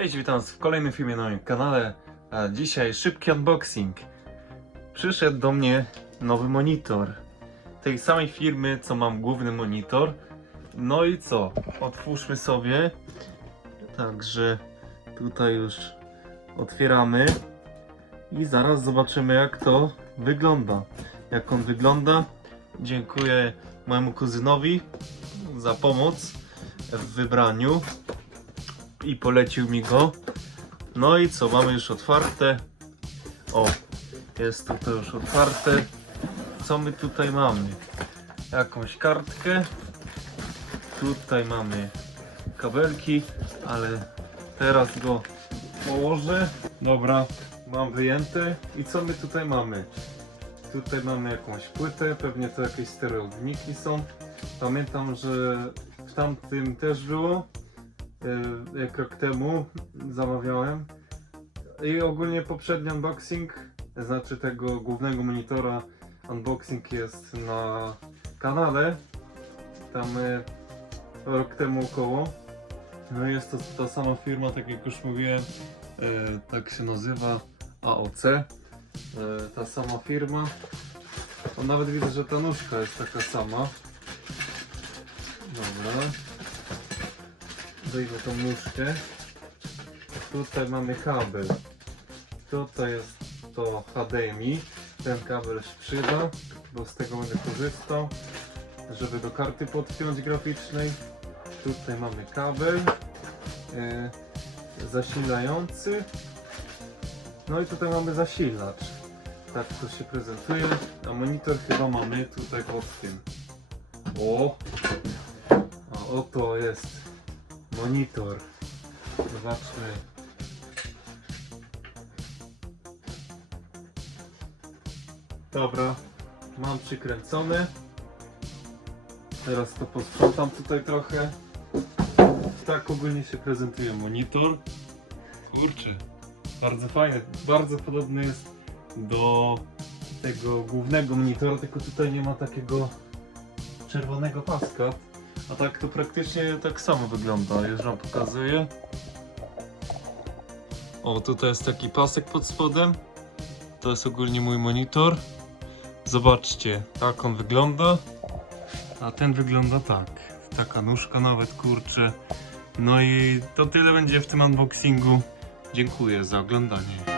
Cześć, witam w kolejnym filmie na moim kanale. A dzisiaj szybki unboxing. Przyszedł do mnie nowy monitor. Tej samej firmy, co mam główny monitor. No i co? Otwórzmy sobie. Także tutaj już otwieramy. I zaraz zobaczymy jak to wygląda. Jak on wygląda. Dziękuję mojemu kuzynowi za pomoc w wybraniu i polecił mi go. No i co, mamy już otwarte. O, jest tutaj już otwarte. Co my tutaj mamy? Jakąś kartkę. Tutaj mamy kabelki, ale teraz go położę. Dobra, mam wyjęte. I co my tutaj mamy? Tutaj mamy jakąś płytę, pewnie to jakieś stereodniki są. Pamiętam, że w tamtym też było rok temu zamawiałem. I ogólnie poprzedni unboxing, znaczy tego głównego monitora, unboxing jest na kanale. Tam e, rok temu około. No jest to ta sama firma, tak jak już mówiłem, e, tak się nazywa AOC. E, ta sama firma. O, nawet widzę, że ta nóżka jest taka sama. Dobra. Wyjmę tą nóżkę. Tutaj mamy kabel. Tutaj jest to HDMI. Ten kabel się przyda, bo z tego będę korzystał, żeby do karty podpiąć graficznej. Tutaj mamy kabel e, zasilający. No i tutaj mamy zasilacz. Tak to się prezentuje. A monitor chyba mamy tutaj pod tym. O! A oto jest monitor. Zobaczmy. Dobra, mam przykręcone. Teraz to posprzątam tutaj trochę. Tak ogólnie się prezentuje monitor. Kurczę, bardzo fajny. Bardzo podobny jest do tego głównego monitora, tylko tutaj nie ma takiego czerwonego paska. A tak to praktycznie tak samo wygląda, już wam pokazuję. O, tutaj jest taki pasek pod spodem. To jest ogólnie mój monitor. Zobaczcie, tak on wygląda. A ten wygląda tak. Taka nóżka nawet, kurczę. No i to tyle będzie w tym unboxingu. Dziękuję za oglądanie.